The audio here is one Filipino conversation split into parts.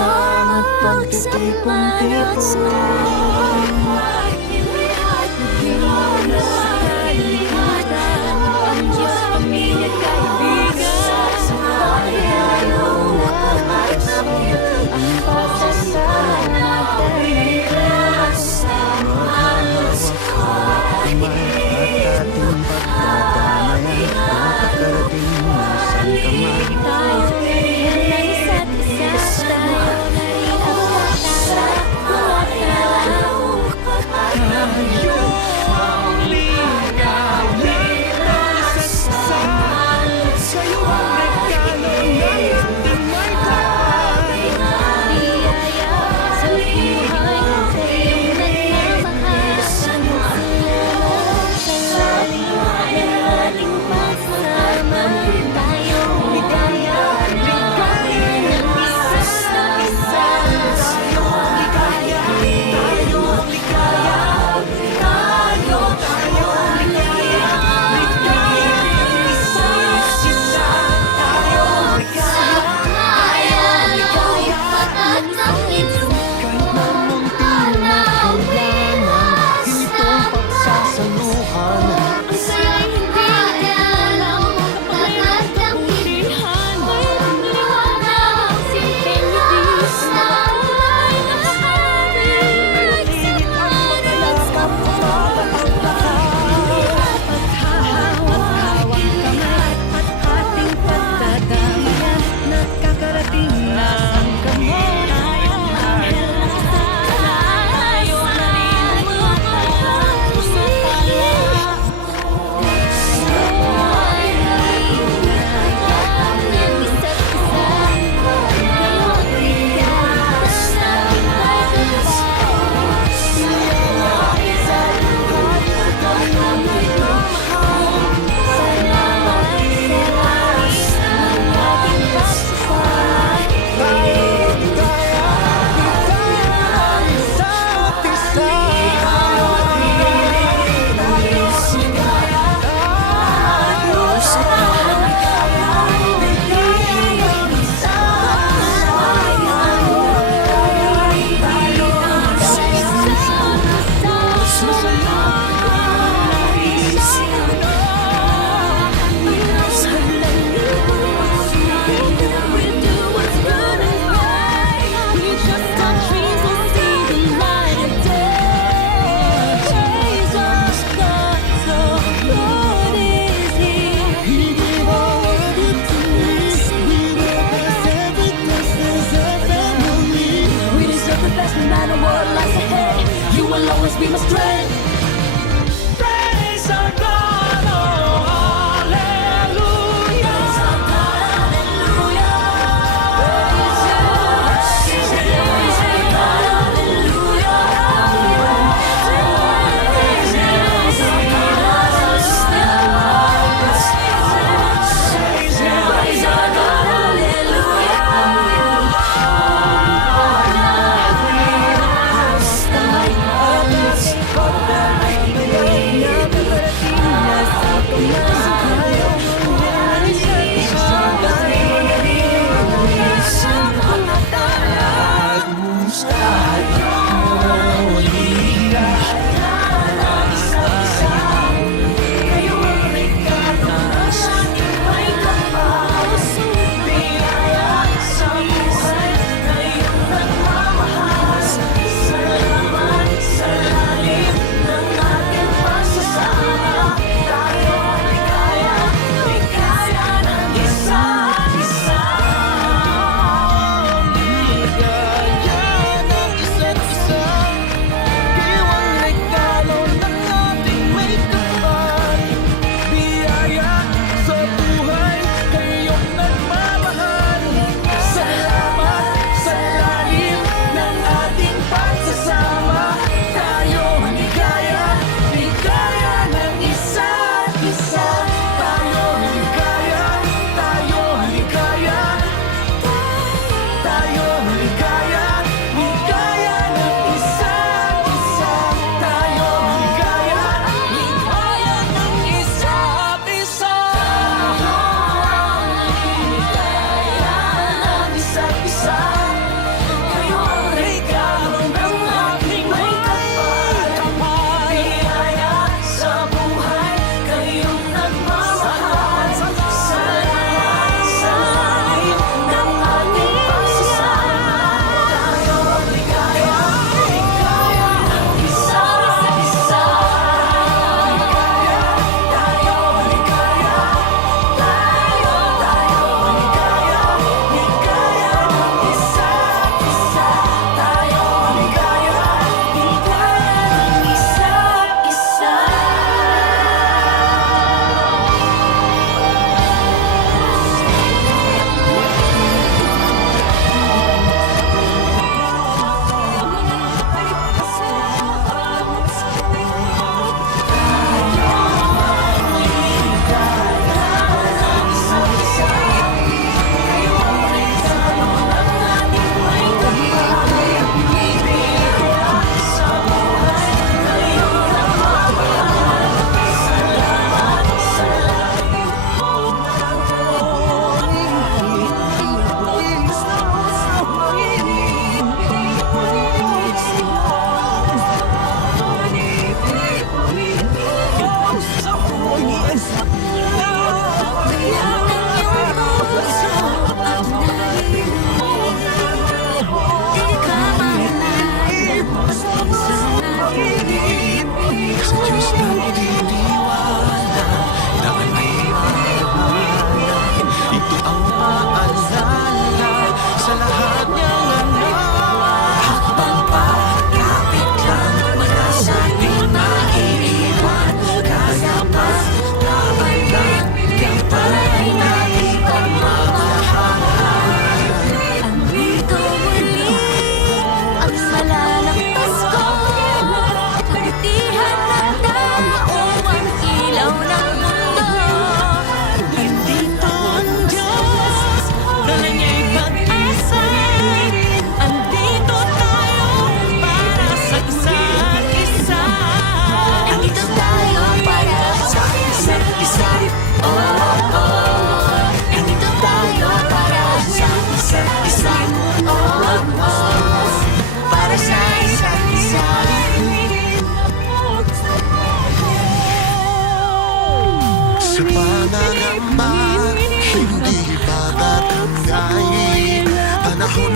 at pagtitipon-tipon. Ang Diyos, pamilya, kaibigan, ang pagsasanay ay At ating pagdadamay makakarating na saan ka man. tayo nariyan ng isa't isa. Tayo nariyan ang always be my strength. Praise our God, oh hallelujah. Praise our God, hallelujah. Praise our God, hallelujah. Praise our God, hallelujah.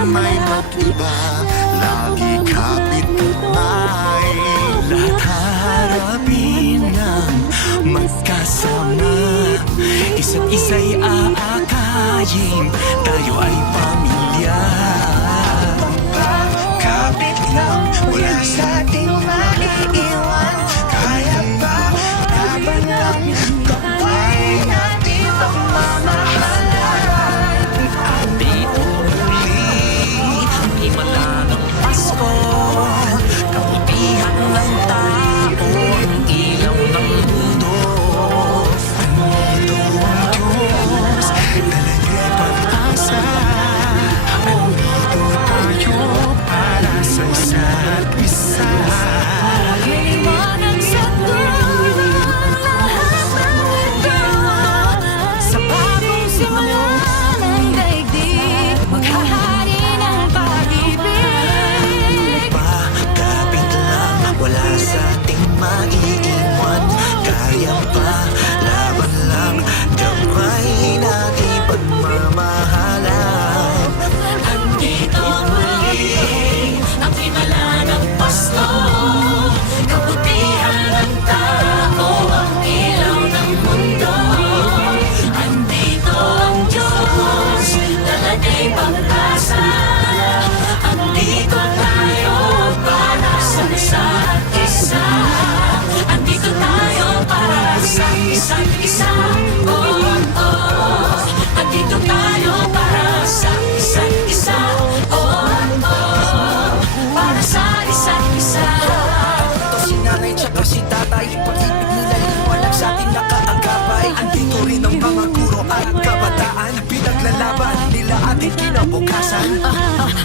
may mag-iba, lagi kapit-bahay. Lahat harapin ng magkasama, isa't isa'y aakayin, tayo ay pamilya. Kapit lang, wala sa ating maiiwan. Kaya ba, laban lang, kapay natin pagmamahalan. Andito muli ang himala ng Pasko, kabutihan ng tao, ang ilaw ng mundo. Andito ang Diyos, talagay pag-asa. Andito tayo para sa isa't isa. Liwanag sa dulo, lahat ng ito sa bagong simula ng daigdig, maghahari ng pag-ibig. Kapit lang, wala sa ating maiiwan. Kaya pa, laban lang, gabay natin pagmamahalan. Andito muli ang himala ng Pasko, kabutihan ng tao, ang ilaw ng mundo. Andito ang Diyos, talagay pag-asa. Andito tayo para sa isa't isa. Andito tayo para sa isa't isa. Oh, oh. Andito tayo para sa isa't isa. Oh, oh. Para sa isa't isa. Ito si nanay tsaka si tatay, pag-ibig nila liwanag sa ating nakaagapay. Andito rin ang mga guro at kabataan, pinaglalaban nila ating kinabukasan.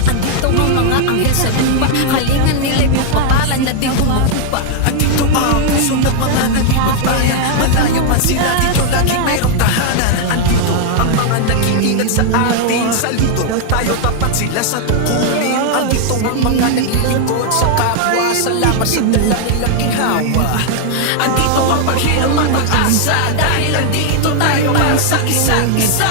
Andito ang mga anghel sa lupa, halingan nila'y pupapalan na di humuhupa. Andito ang puso ng mga nagibagbayan, malaya man sila, dito laging mayroong tahanan. Andito ang mga nag-iingat sa atin, saludo tayo tapat sila sa tungkulin. Andito ang mga naglilingkod sa kapwa, salamat sa dala nilang ginhawa. Andito ang paghirap at pag-asa, dahil andito tayo para sa isa't isa.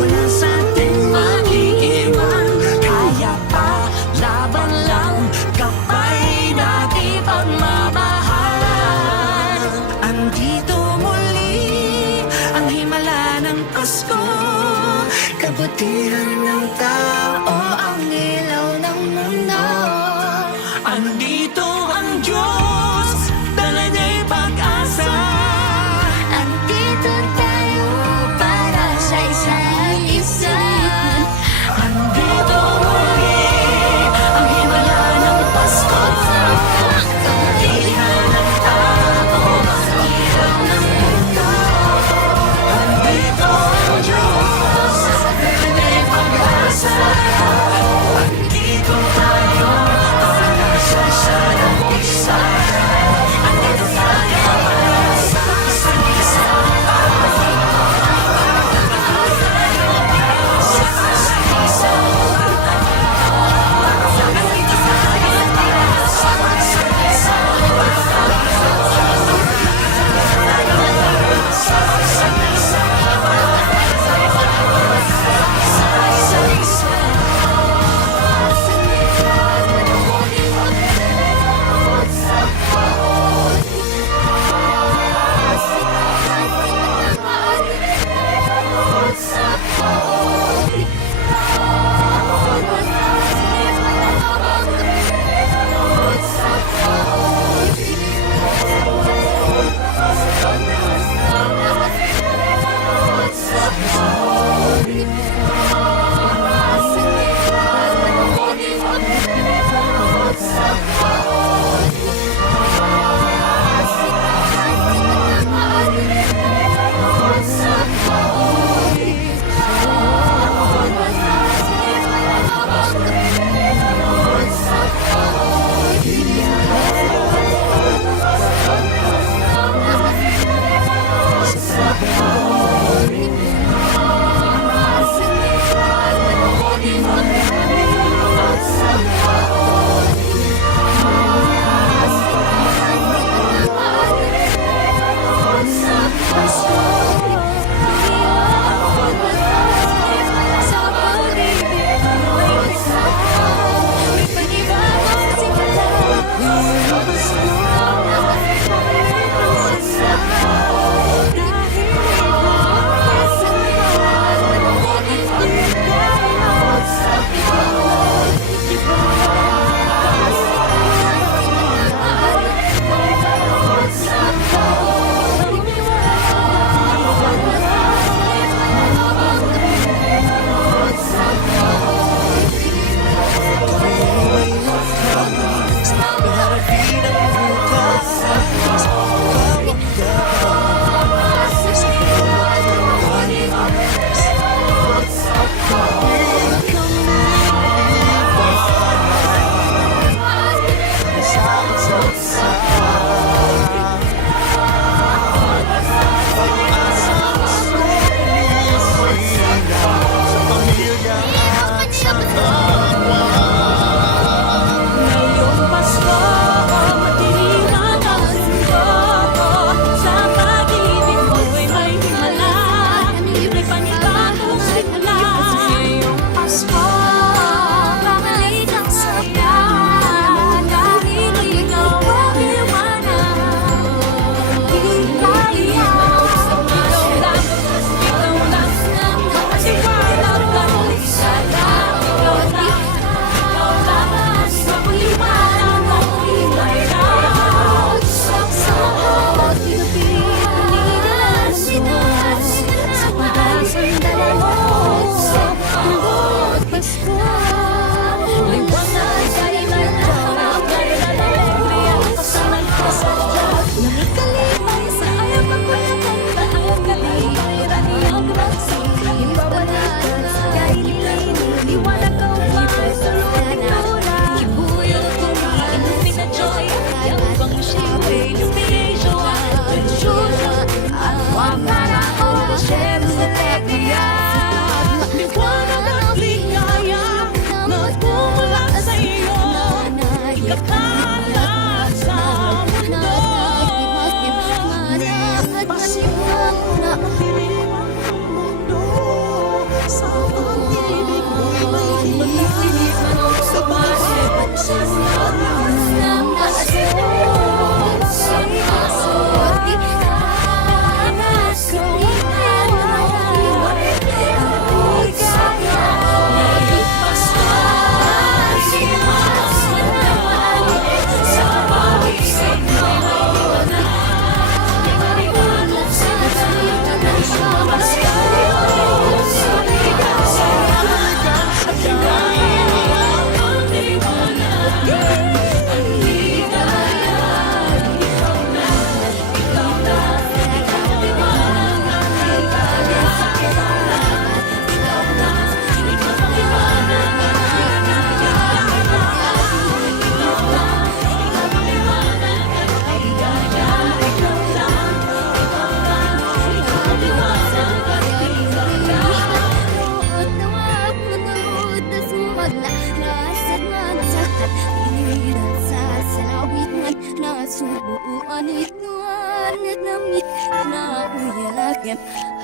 Wala sa ating Mag-iiwan, kaya pa, laban lang, kapay natin pagmamahalan. Andito muli ang himala ng Pasko, kabutihan ng tao, ang ilaw ng mundo. Andito ang Diyos, dala niya'y pag-asa. Andito tayo para sa isa't isa. Andito muli ang himala ng Pasko, kabutihan ng tao, ang ilaw ng mundo. Andito ang Diyos, dala niya'y pag-asa. Andito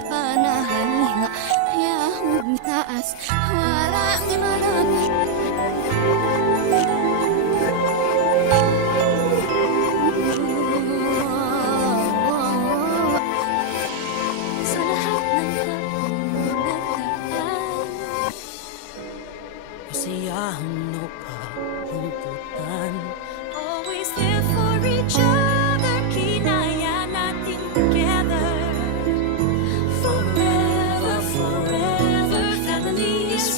Panahan nga yahog taas walang imanan. Sa lahat ng taong nagdaan, Kasiyahan o kahungkutan, always there for each other, kinaya natin together. Forever, forever, family is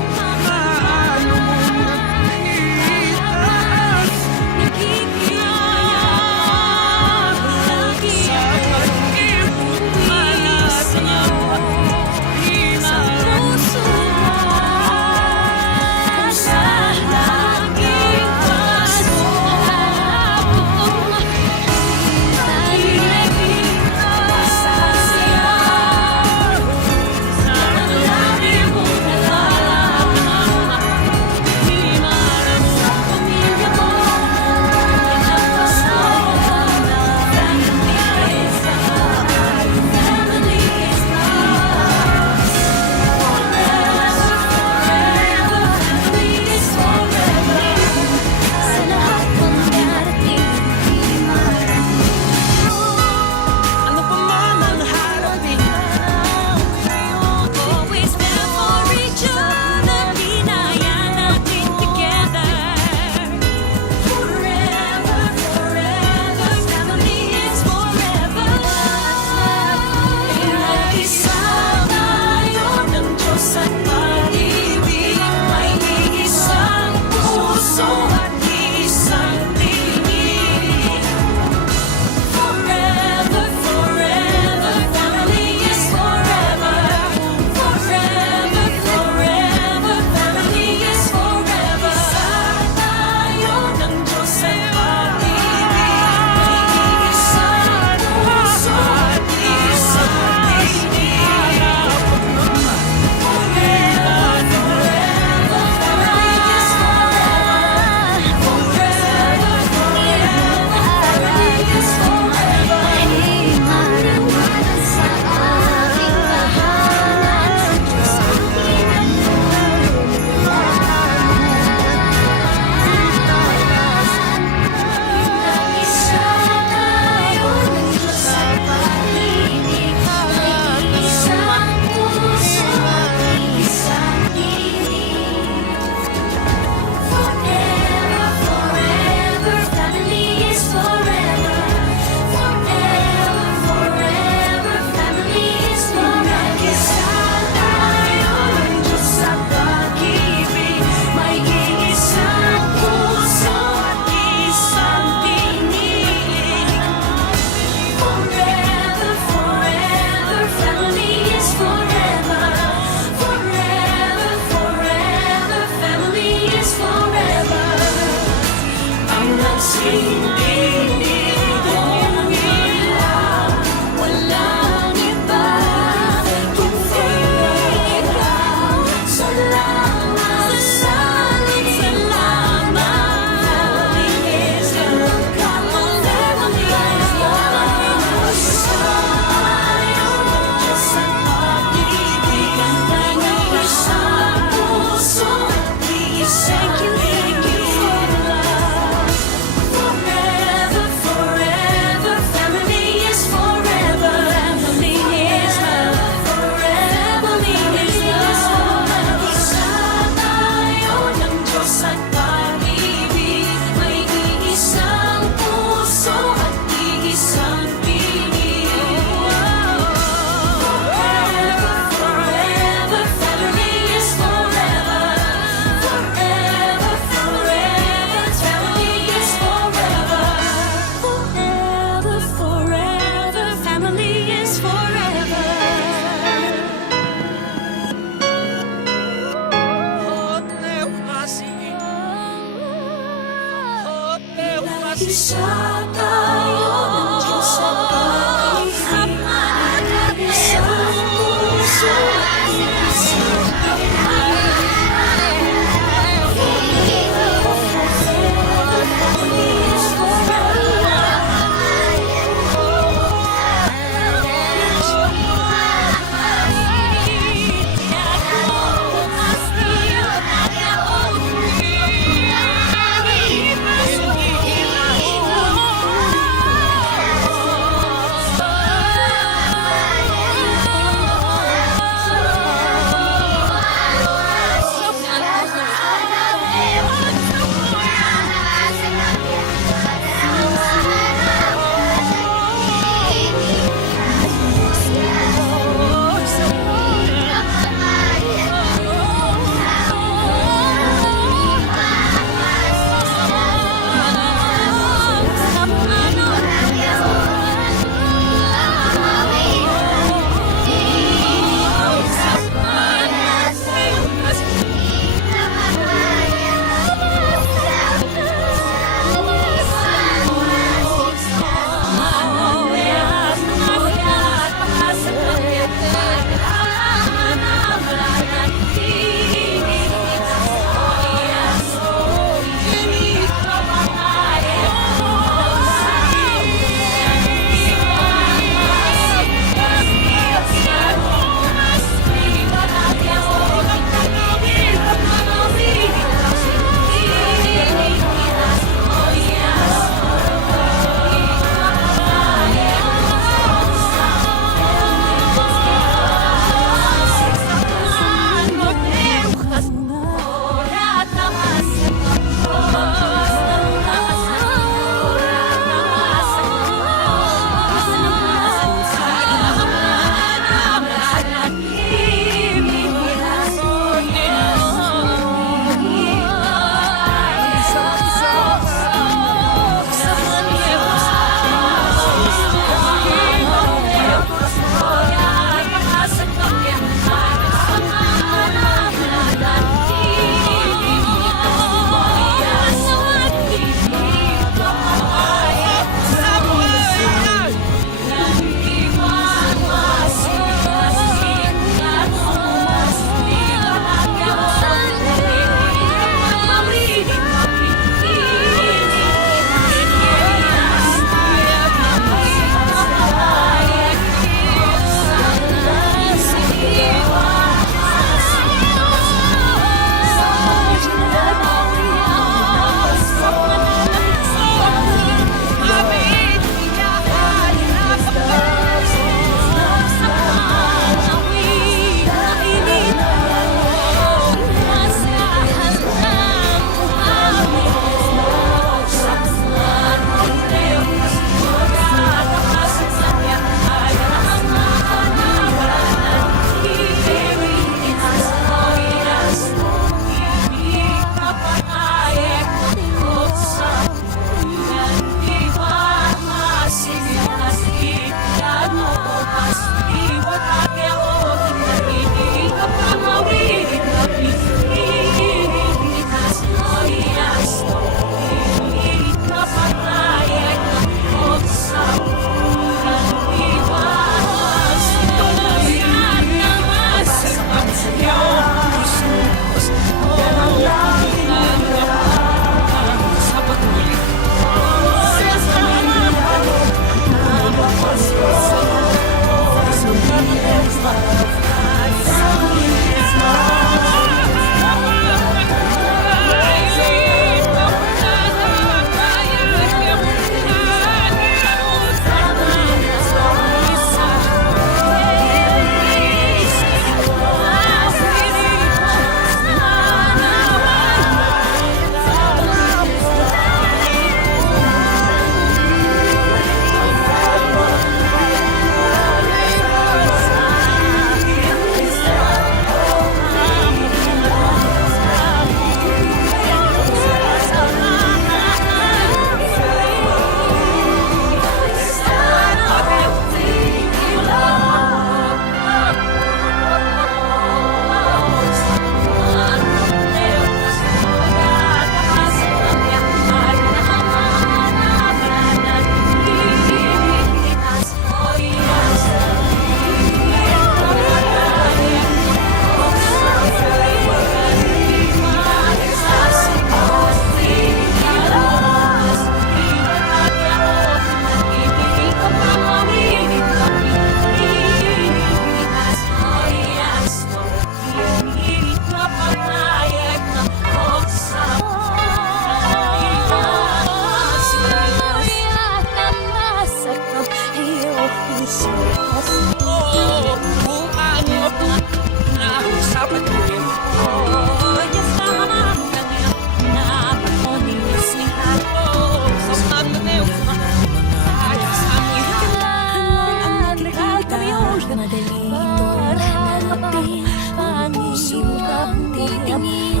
Madali itong hanapin ang iyong titingin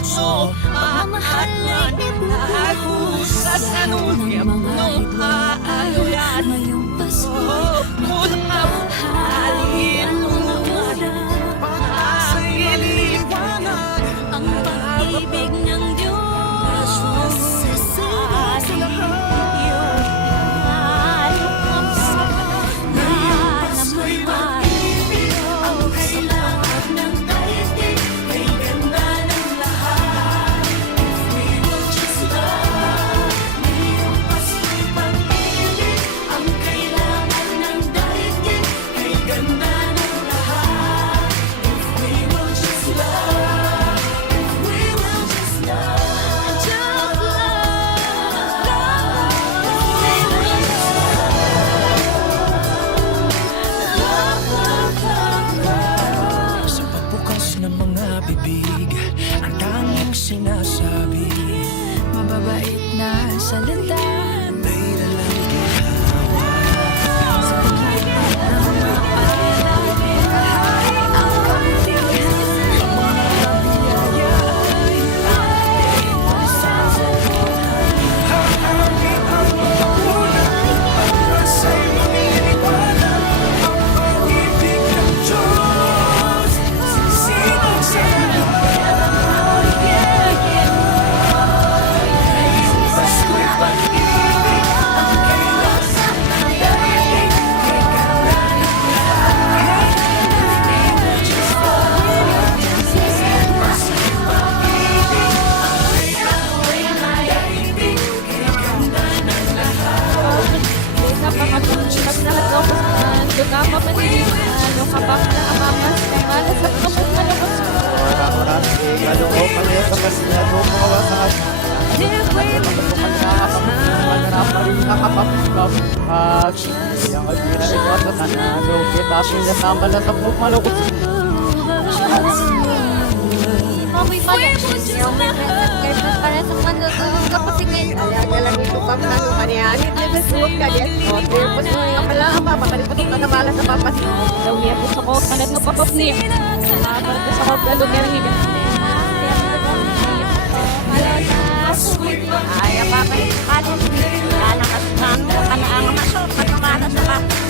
Pagmamahal ay ibuhos ng mga ito Ngayong Pasko magpapahalin ang mura Ang pag-ibig ng Diyos sa iyo Sa pagbukas ng mga bibig, ang tanging sinasabi, Mababait na salita may dalang ginhawa. Sa kahit na mapalagi Kahari ang kampihan Ang mga biyaya ay ating masasaluhan Haangin ang pagkukulang, para sa'y maniniwala, ang pag-ibig ng Diyos. Sinong sa Pasko'y pag-ibig, ang kailangan ng daigdig, kay ganda ng lahat. Pasko'y pag-ibig, ang kailangan ng daigdig, kay ganda ng lahat. Napakatulog na lahat ako sa doon na mamaniwan. Yung kabak na amamas, kay malas at kapag malabas ko. Orang-orang di kaloob kami sa kanya tumawasan. Yang agila ito sa tanado, kita pinasama na sa pumalukot. Mami malas yung kay para sa panlutong kapasigay. Kaya lang ito pa mga manianit na nasuot ka diyan. O, tapos mga pala ang papapalipatok na namala sa papasin. Daw niya po sa ko, kalat mo papap niya. Labar ko sa ko, lalo niya rin higa. Ay, papay, paano? Kala ka sa kanto, kanaang masok, katamana sa papasin.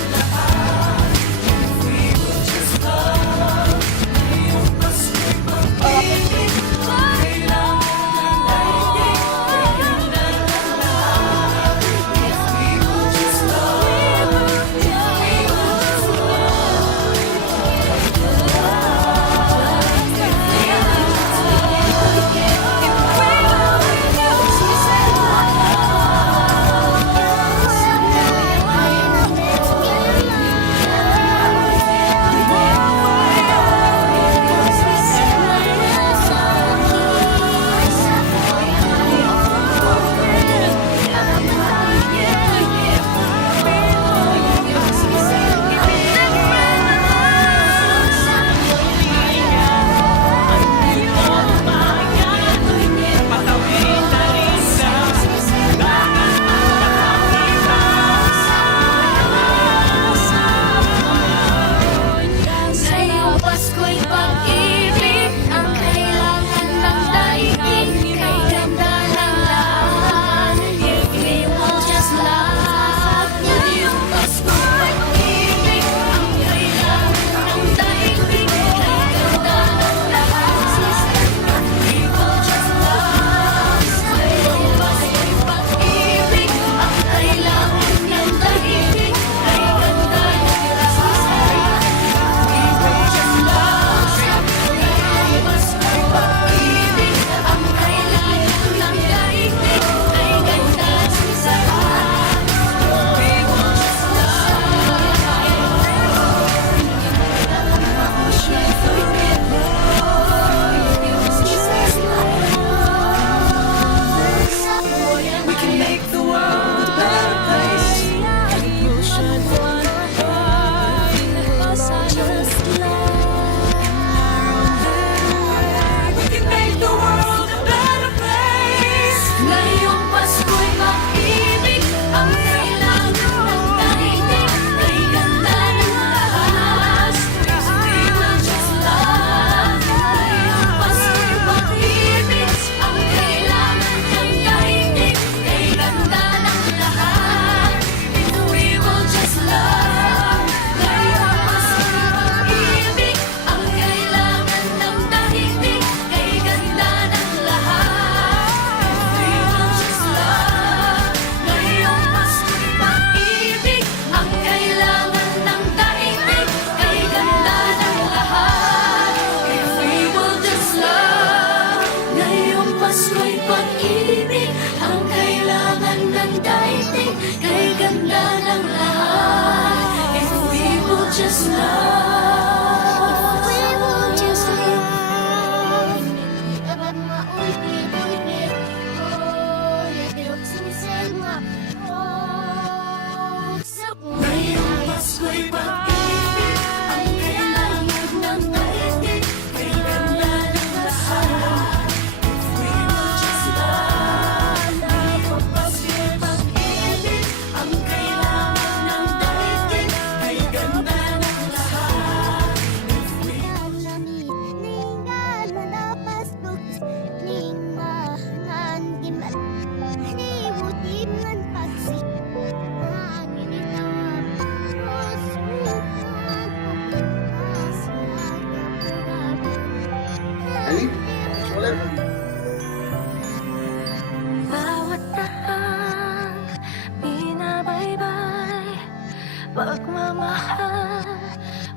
pagmamahal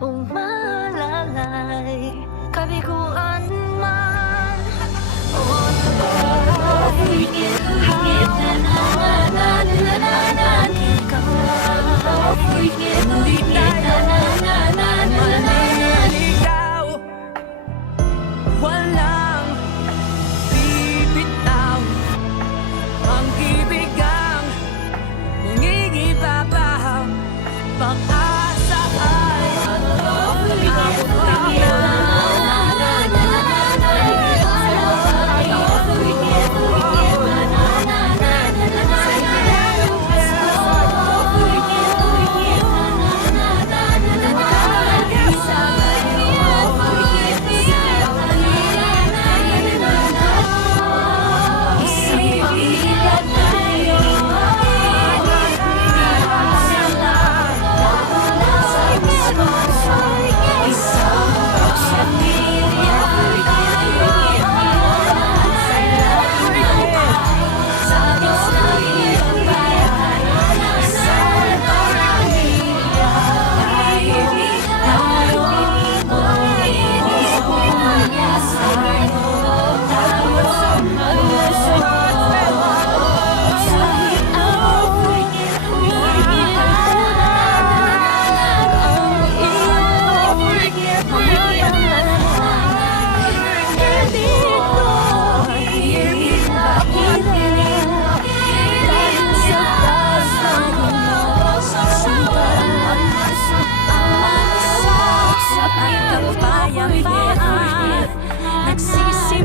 umalalay, kabiguan man o higit Maniligaw, walang bibitaw. Ang ibig ang nangingibabaw. Pag-asa ay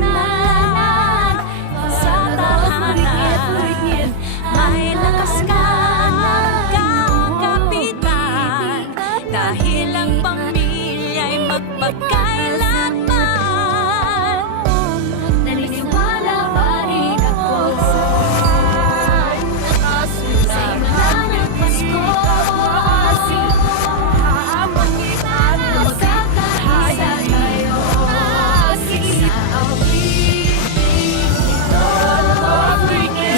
nagsisimulan sa tahanan. May lakas ka kakapitan, dahil ang pamilya'y magpagkailanman. naniniwala pa rin ako sa imahan ng Pasko. Magkakahisan tayo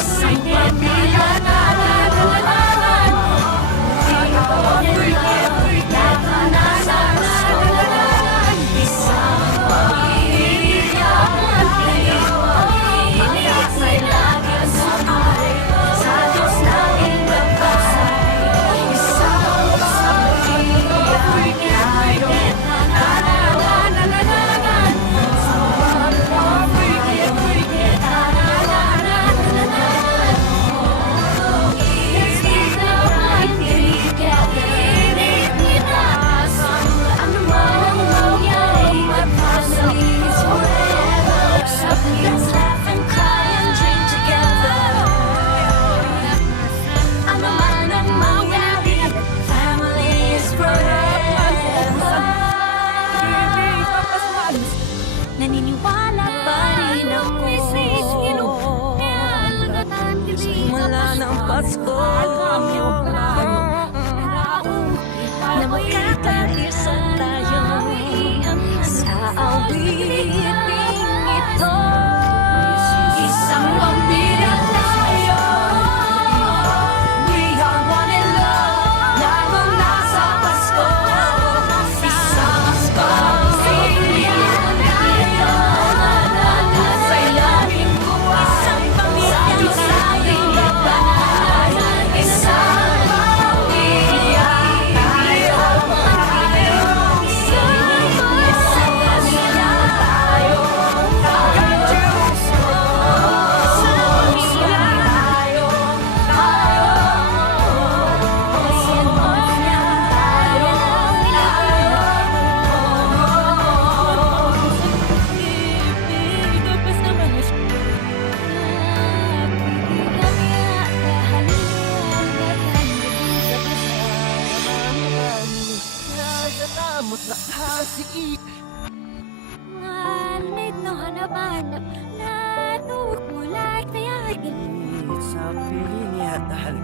isang pamilya na nalalaman. Isang pamilya ay laging sumay sa Diyos nating gabay. Isang pamilya tayo nananalagan. Let's keep the fight together. Ano man ang mangyari, family is forever. Let's laugh and cry and dream together. Ano man ang mangyari, family is forever. Naniniwala pa rin ako simula ng Pasko na magkakaisa tayo sa awiting ito. Isang pamilya tayo. We are one in love, lalo na sa Pasko. Isang pamilya tayo, sa ilahing buhay. Isang pamilya tayo, isang pamilya tayo. Ngunit no hanabanap na tuhok mo like tayo. Sa piling niya dahil